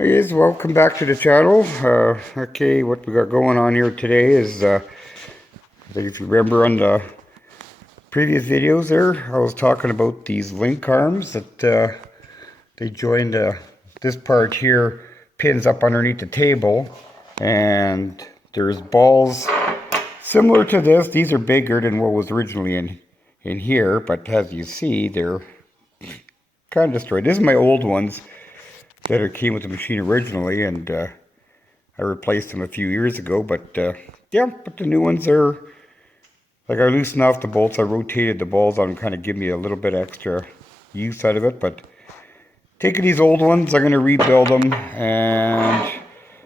Hey guys, welcome back to the channel. Okay, what we got going on here today is, I think if you remember on the previous videos there, I was talking about these link arms that they joined this part here, pins up underneath the table, and there's balls similar to this. These are bigger than what was originally in here, but as you see, they're kind of destroyed. This is my old ones that came with the machine originally, and I replaced them a few years ago, but yeah, but the new ones are, like, I loosened off the bolts, I rotated the balls on, kind of give me a little bit extra use out of it, but taking these old ones, I'm going to rebuild them, and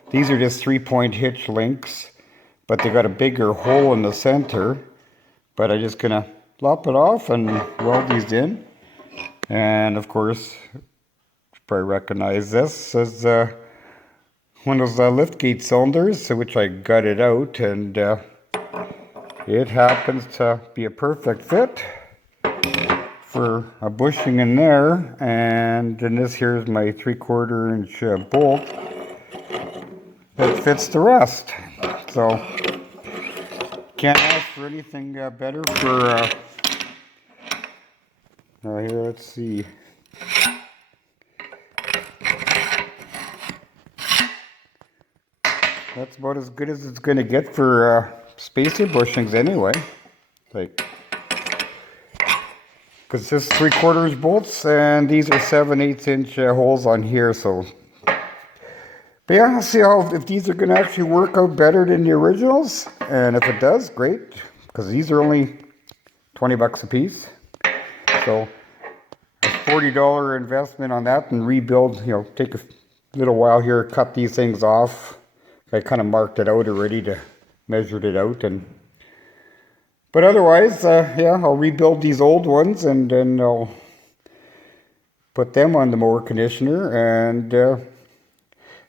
these are just 3-point hitch links, but they got a bigger hole in the center, but I'm just going to lop it off and weld these in, and of course, you probably recognize this as one of those lift gate cylinders, which I gutted out, and it happens to be a perfect fit for a bushing in there. And then this here is my 3/4 inch bolt that fits the rest. So can't ask for anything better for here, let's see. That's about as good as it's going to get for spacer bushings anyway. Like, because this 3/4 bolts, and these are 7/8 inch holes on here. So, but yeah, I'll see if these are going to actually work out better than the originals, and if it does, great. Because these are only 20 bucks a piece. So a $40 investment on that, and rebuild. Take a little while here, cut these things off. I kind of marked it out already, to measured it out, and but otherwise, yeah, I'll rebuild these old ones, and then I'll put them on the mower conditioner, and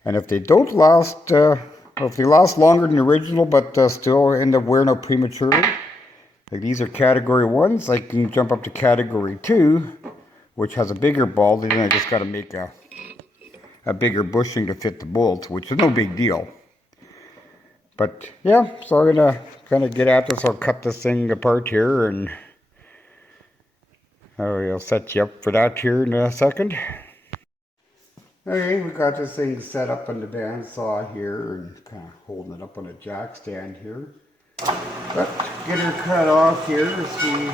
if they don't last, if they last longer than the original, but still end up wearing out prematurely, like these are category 1s, I can jump up to category 2, which has a bigger ball. Then I just got to make a bigger bushing to fit the bolt, which is no big deal. But yeah, so I'm gonna kind of get at this. I'll cut this thing apart here, and I'll set you up for that here in a second. Okay, we got this thing set up on the bandsaw here, and kind of holding it up on a jack stand here. But get her cut off here. See.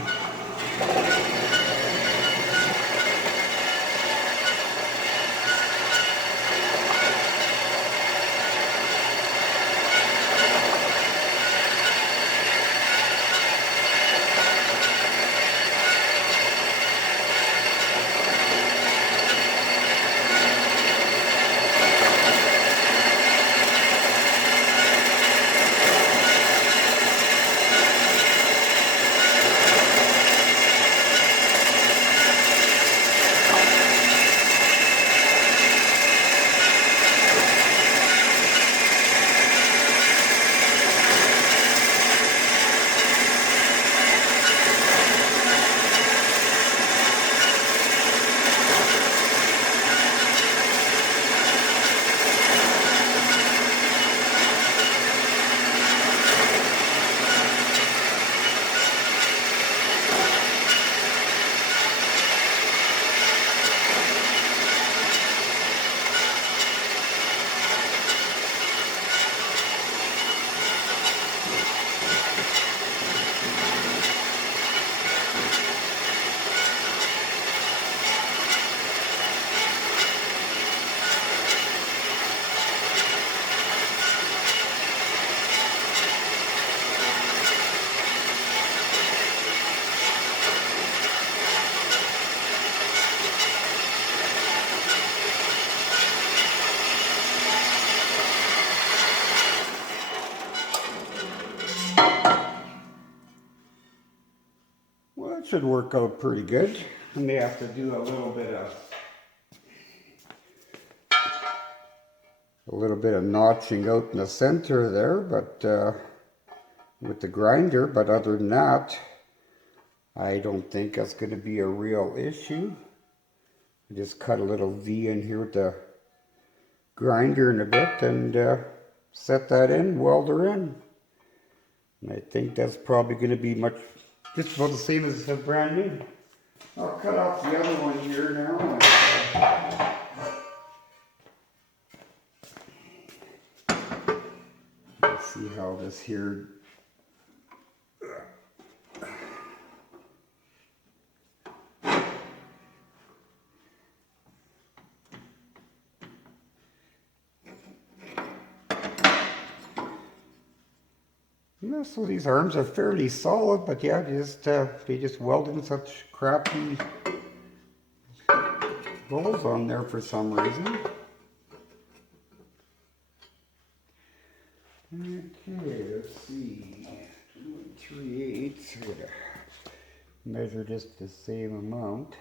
Well, that should work out pretty good. I may have to do a little bit of notching out in the center there, but with the grinder. But other than that, I don't think that's going to be a real issue. I just cut a little V in here with the grinder in a bit and set that in, weld her in. And I think that's probably going to be just about the same as a brand new. I'll cut off the other one here now. Let's see how this here. Yeah, so these arms are fairly solid, but yeah, they just welded in such crappy holes on there for some reason. Okay, let's see. 2 3/8. I'm gonna measure just the same amount.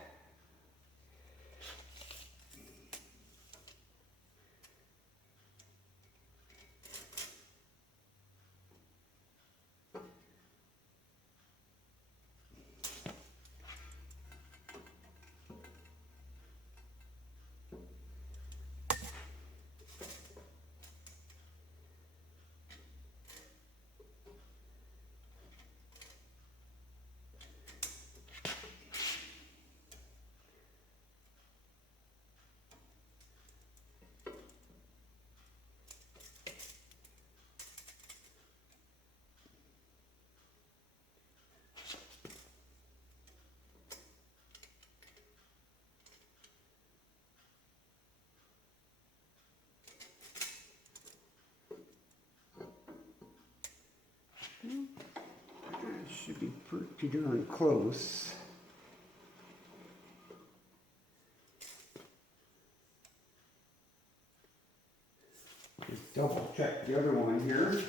That should be pretty darn close. Just double check the other one here.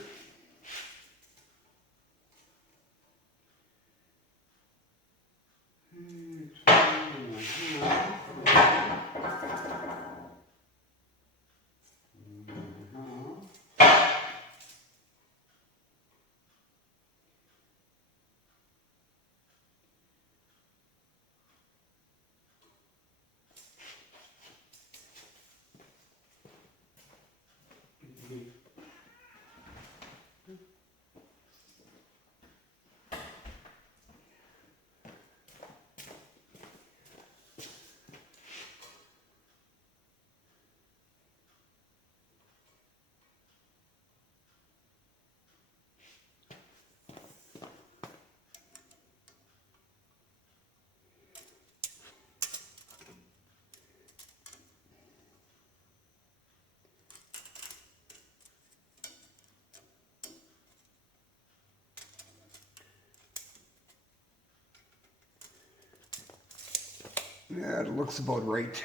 Yeah, it looks about right.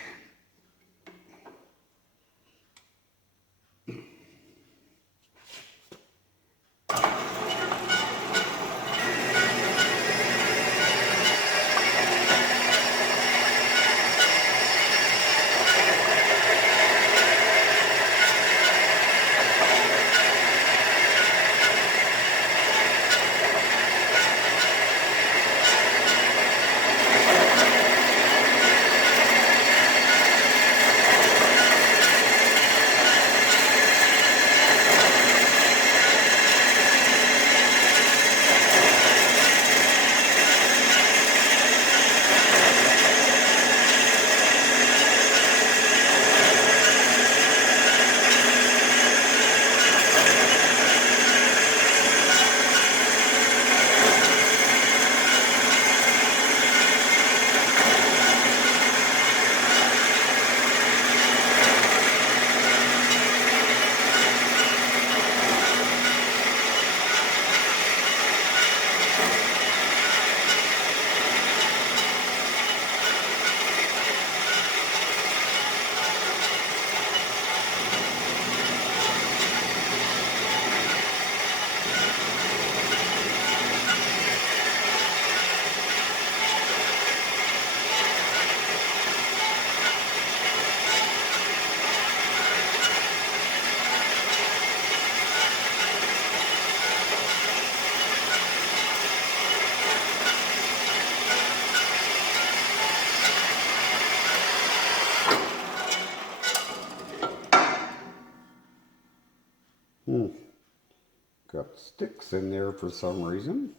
got sticks in there for some reason.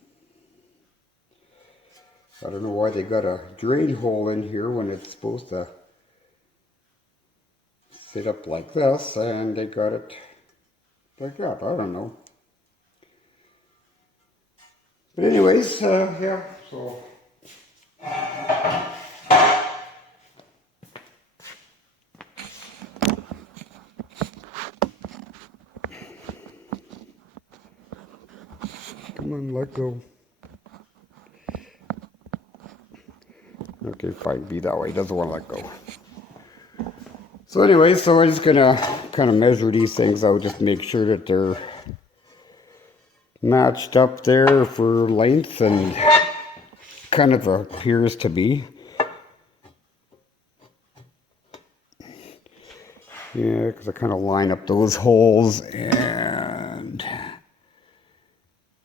I don't know why they got a drain hole in here when it's supposed to sit up like this, and they got it like that. I don't know. But anyways, yeah, so come on, let go. Okay, fine, be that way. Doesn't want to let go. So anyway, so I'm just gonna kind of measure these things out, just make sure that they're matched up there for length, and kind of appears to be. Yeah, because I kind of line up those holes, and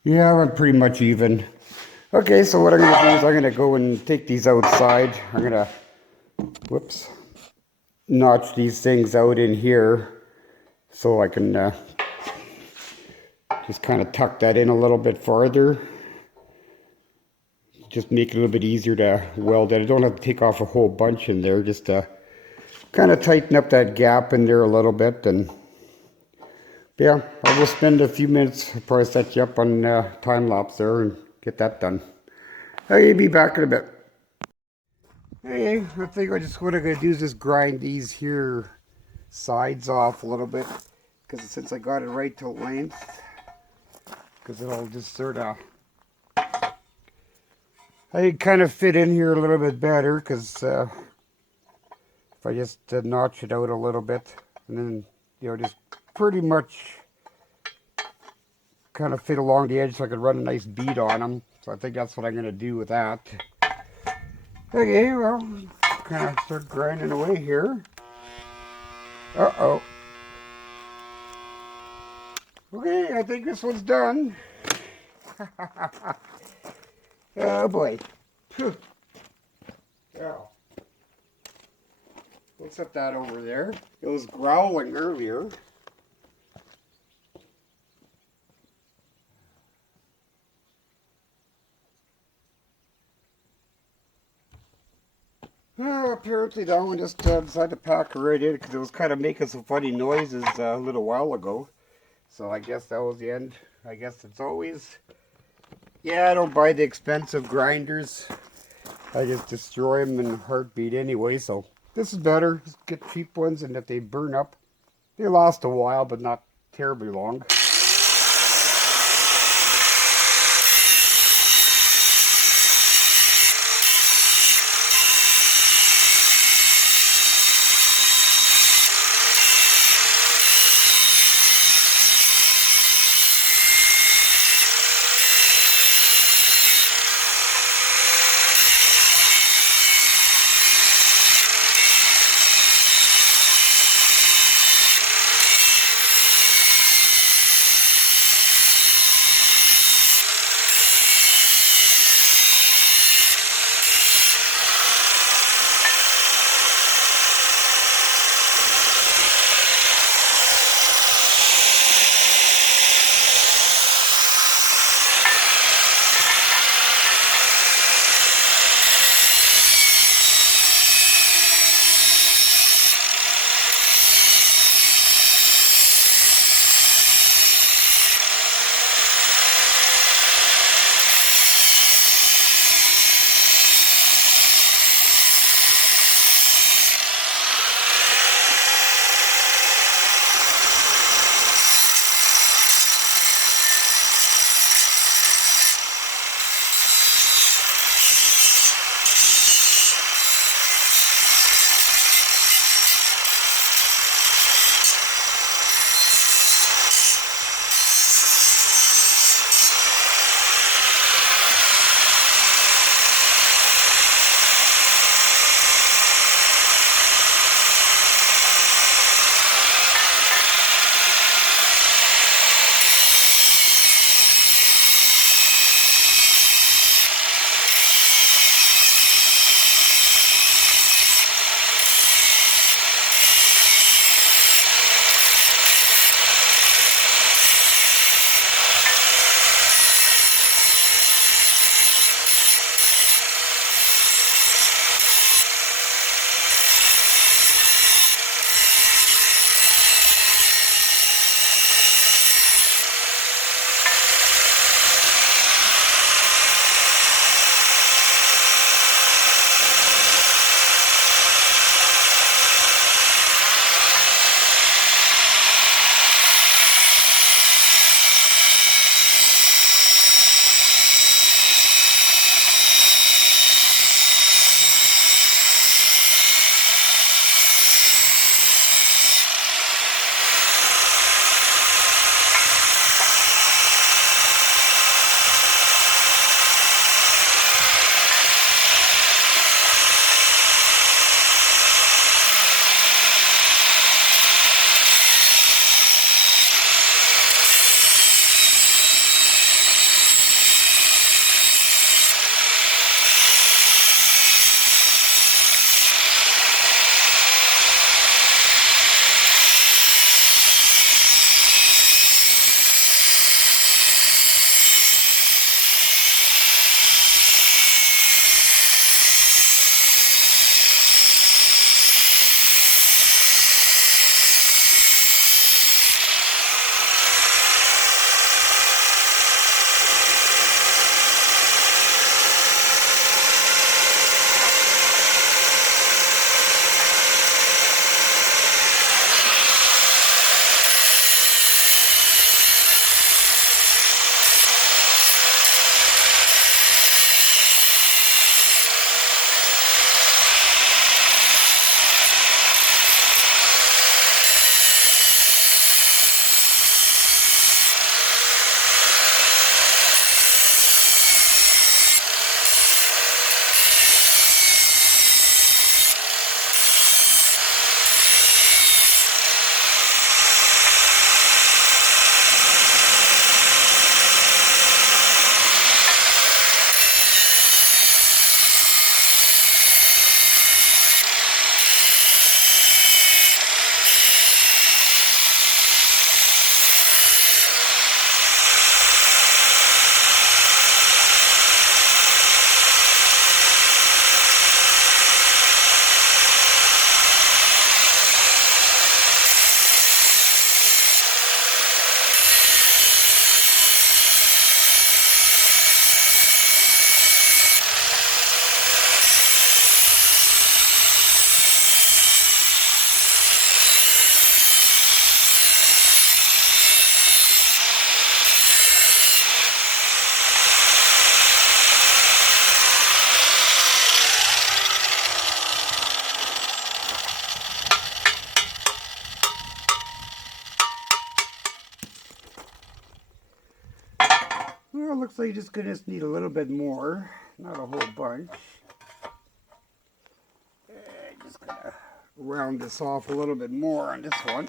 yeah, I'm pretty much even. Okay, so what I'm going to do is I'm going to go and take these outside. I'm going to, whoops, notch these things out in here so I can just kind of tuck that in a little bit farther. Just make it a little bit easier to weld it. I don't have to take off a whole bunch in there, just to kind of tighten up that gap in there a little bit. And yeah, I will spend a few minutes, I'll probably set you up on time lapse there and get that done. I'll be back in a bit. Hey, I think what I'm going to do is just grind these here sides off a little bit, because since I got it right to length, because it'll just sort of, I kind of fit in here a little bit better, because if I just notch it out a little bit, and then, you know, just pretty much kind of fit along the edge so I could run a nice bead on them. So I think that's what I'm going to do with that. Okay, well, kind of start grinding away here. Uh-oh. Okay, I think this one's done. Oh boy. Phew. Yeah. We'll set that over there. It was growling earlier. Apparently that one just decided to pack right in because it was kind of making some funny noises a little while ago. So I guess that was the end. I guess it's always... Yeah, I don't buy the expensive grinders. I just destroy them in a heartbeat anyway, so this is better. Just get cheap ones, and if they burn up, they last a while, but not terribly long. looks like you're just going to need a little bit more, not a whole bunch. Just going to round this off a little bit more on this one.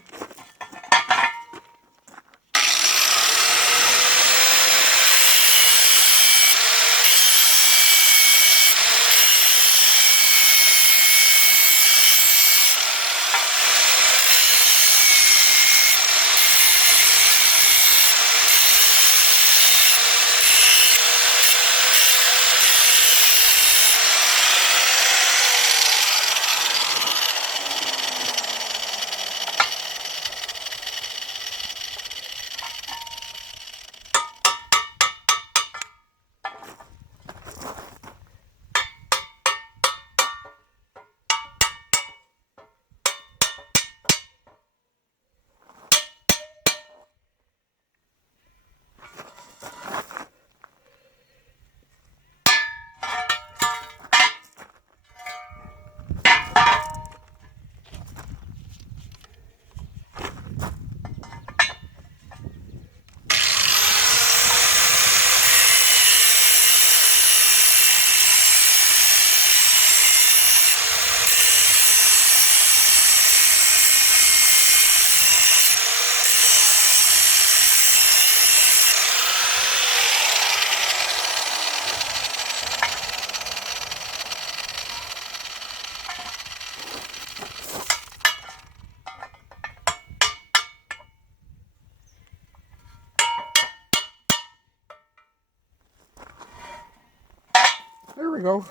There we go.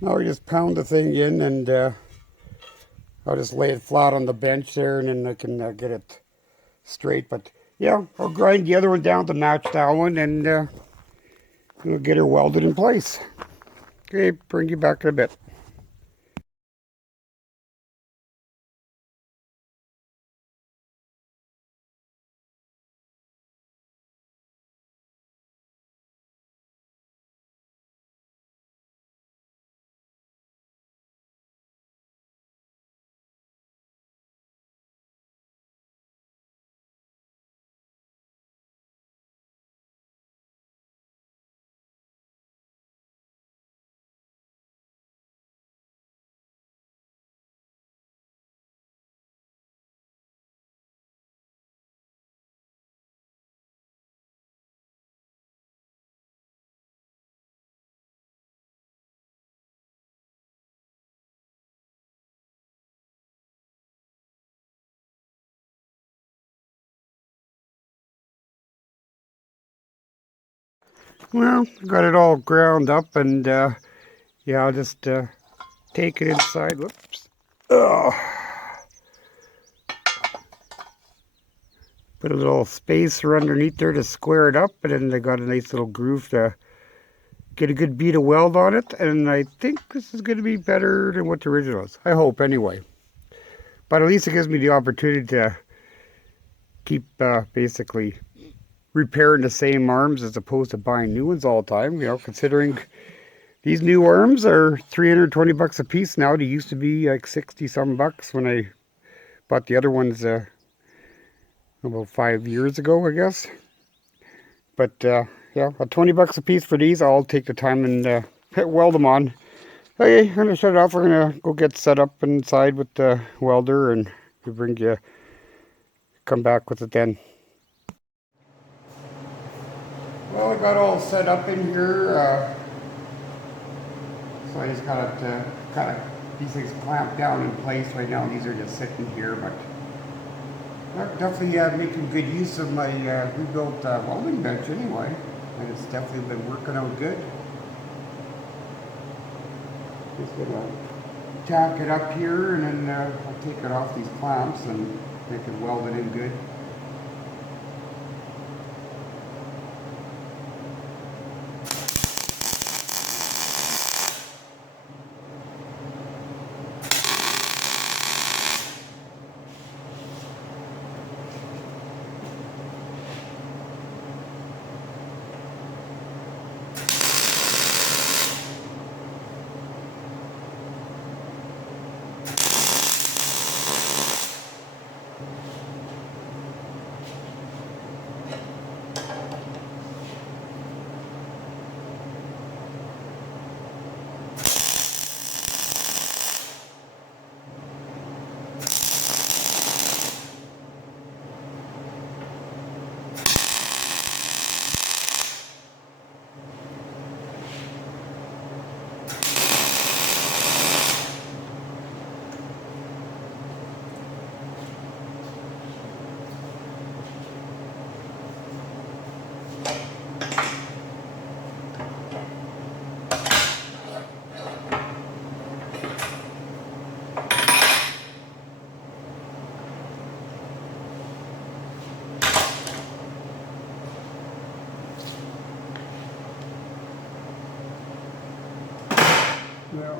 Now we just pound the thing in, and I'll just lay it flat on the bench there, and then I can get it straight. But yeah, I'll grind the other one down to match that one, and we'll get her welded in place. Okay, bring you back in a bit. Well, got it all ground up, and yeah, I'll just take it inside. Whoops. Oh. Put a little spacer underneath there to square it up, and then I got a nice little groove to get a good bead of weld on it, and I think this is going to be better than what the original is. I hope, anyway. But at least it gives me the opportunity to keep basically repairing the same arms as opposed to buying new ones all the time. You know, considering these new arms are 320 bucks a piece now. They used to be like 60 some bucks when I bought the other ones about 5 years ago, I guess. But yeah, 20 bucks a piece for these. I'll take the time and weld them on. Okay, I'm going to shut it off. We're going to go get set up inside with the welder, and we'll come back with it then. Well, I got all set up in here. So I just got it, these things clamped down in place right now. These are just sitting here, but I'm definitely making good use of my rebuilt welding bench anyway. And it's definitely been working out good. Just gonna tack it up here, and then I'll take it off these clamps and make it weld it in good. Yeah.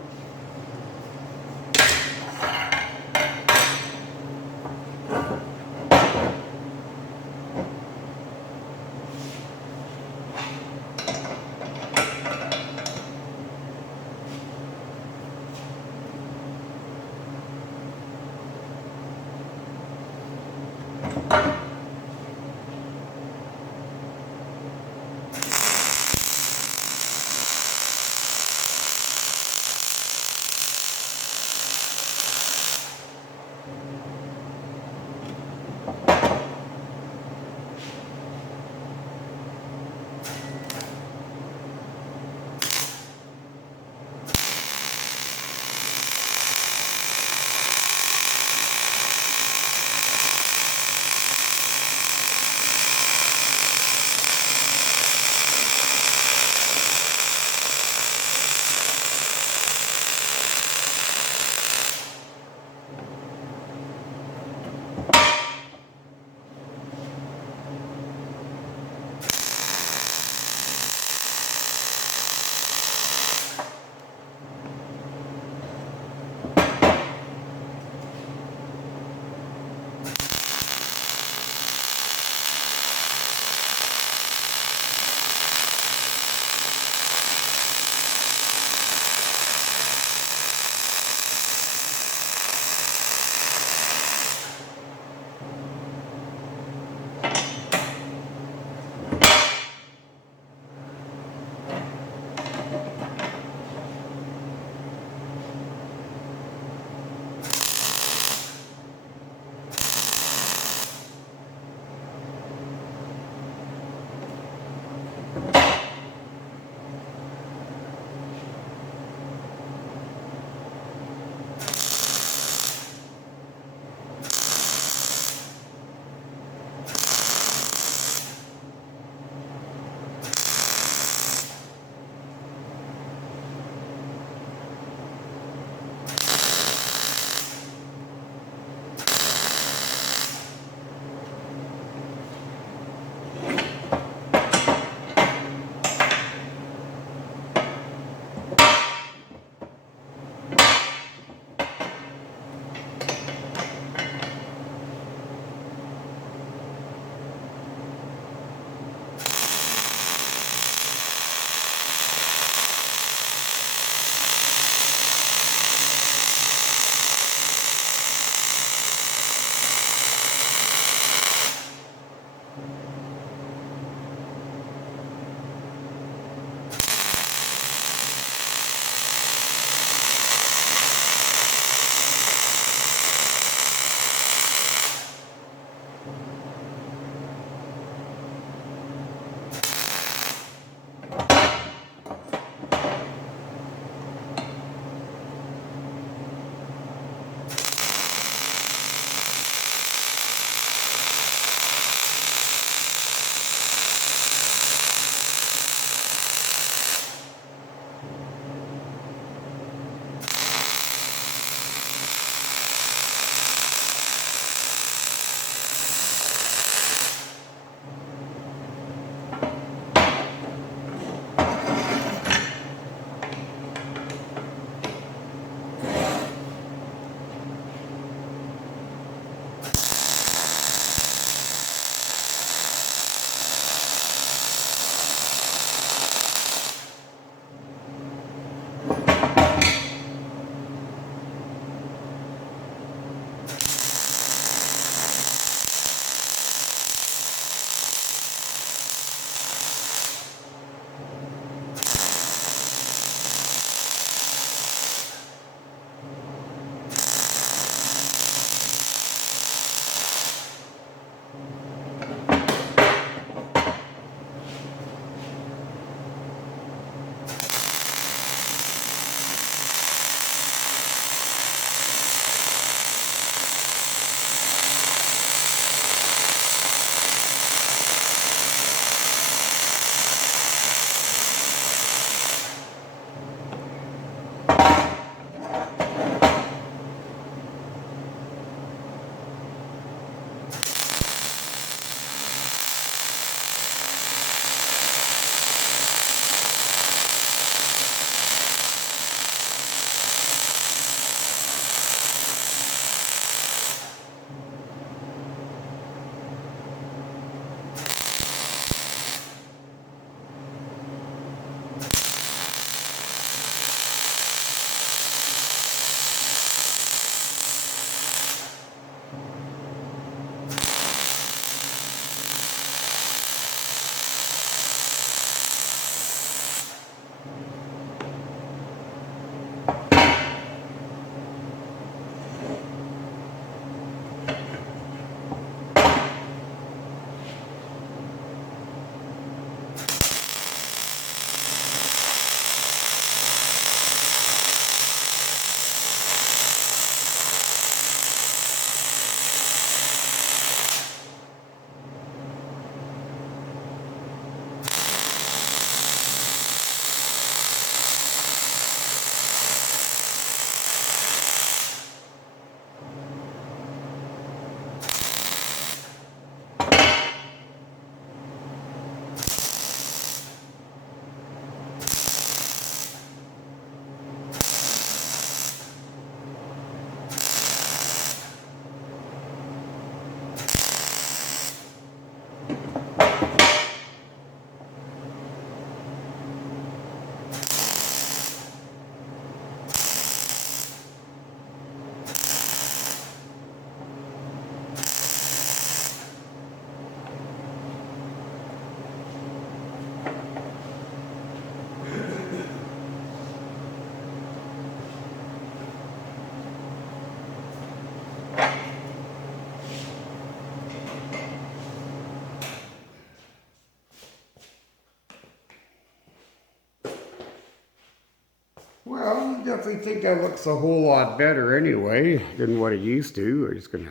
definitely think that looks a whole lot better anyway than what it used to. I'm just gonna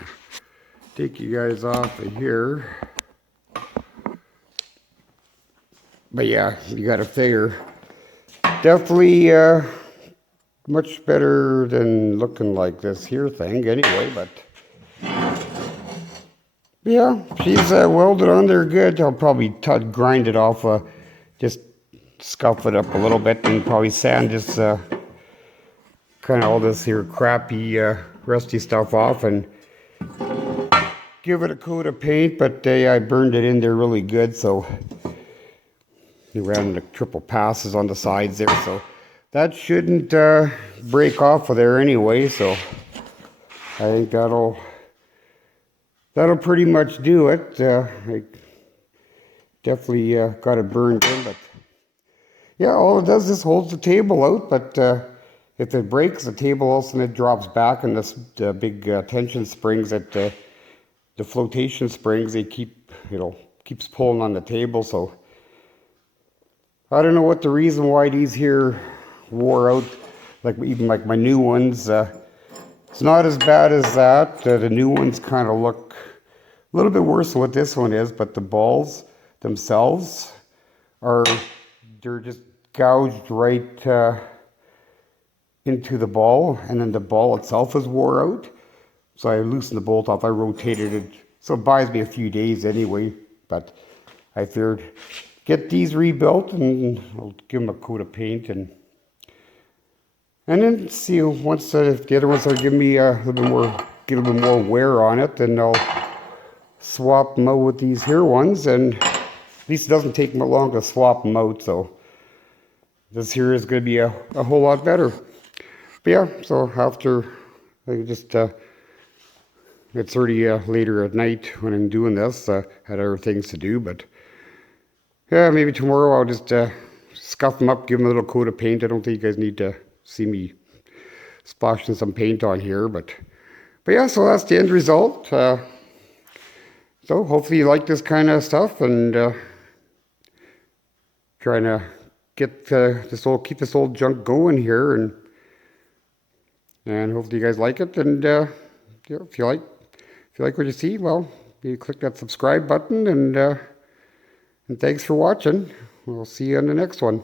take you guys off of here. But yeah, you gotta figure. Definitely much better than looking like this here thing anyway, but yeah, she's welded on there good. I'll probably grind it off, just scuff it up a little bit and probably sand this kind of all this here crappy rusty stuff off and give it a coat of paint. But I burned it in there really good, so we ran the triple passes on the sides there, so that shouldn't break off of there anyway. So I think that'll pretty much do it. I definitely got it burned in, but yeah, all it does is holds the table out. But if it breaks, the table also it drops back, and this big tension springs that the flotation springs they keeps pulling on the table. So I don't know what the reason why these here wore out. Like even like my new ones, it's not as bad as that. The new ones kind of look a little bit worse than what this one is, but the balls themselves they're just gouged right into the ball, and then the ball itself is wore out. So I loosened the bolt off, I rotated it, so it buys me a few days anyway. But I figured get these rebuilt and I'll give them a coat of paint and then see once the other ones are giving me a little bit more wear on it, then I'll swap them out with these here ones, and at least it doesn't take me long to swap them out. So this here is going to be a whole lot better. But yeah, so after I just it's already later at night when I'm doing this. Had other things to do, but yeah, maybe tomorrow I'll just scuff them up, give them a little coat of paint. I don't think you guys need to see me splashing some paint on here, but yeah, so that's the end result. So hopefully you like this kind of stuff, and trying to get keep this old junk going here, and hopefully you guys like it. And yeah, if you like what you see, well, you click that subscribe button, and thanks for watching. We'll see you on the next one.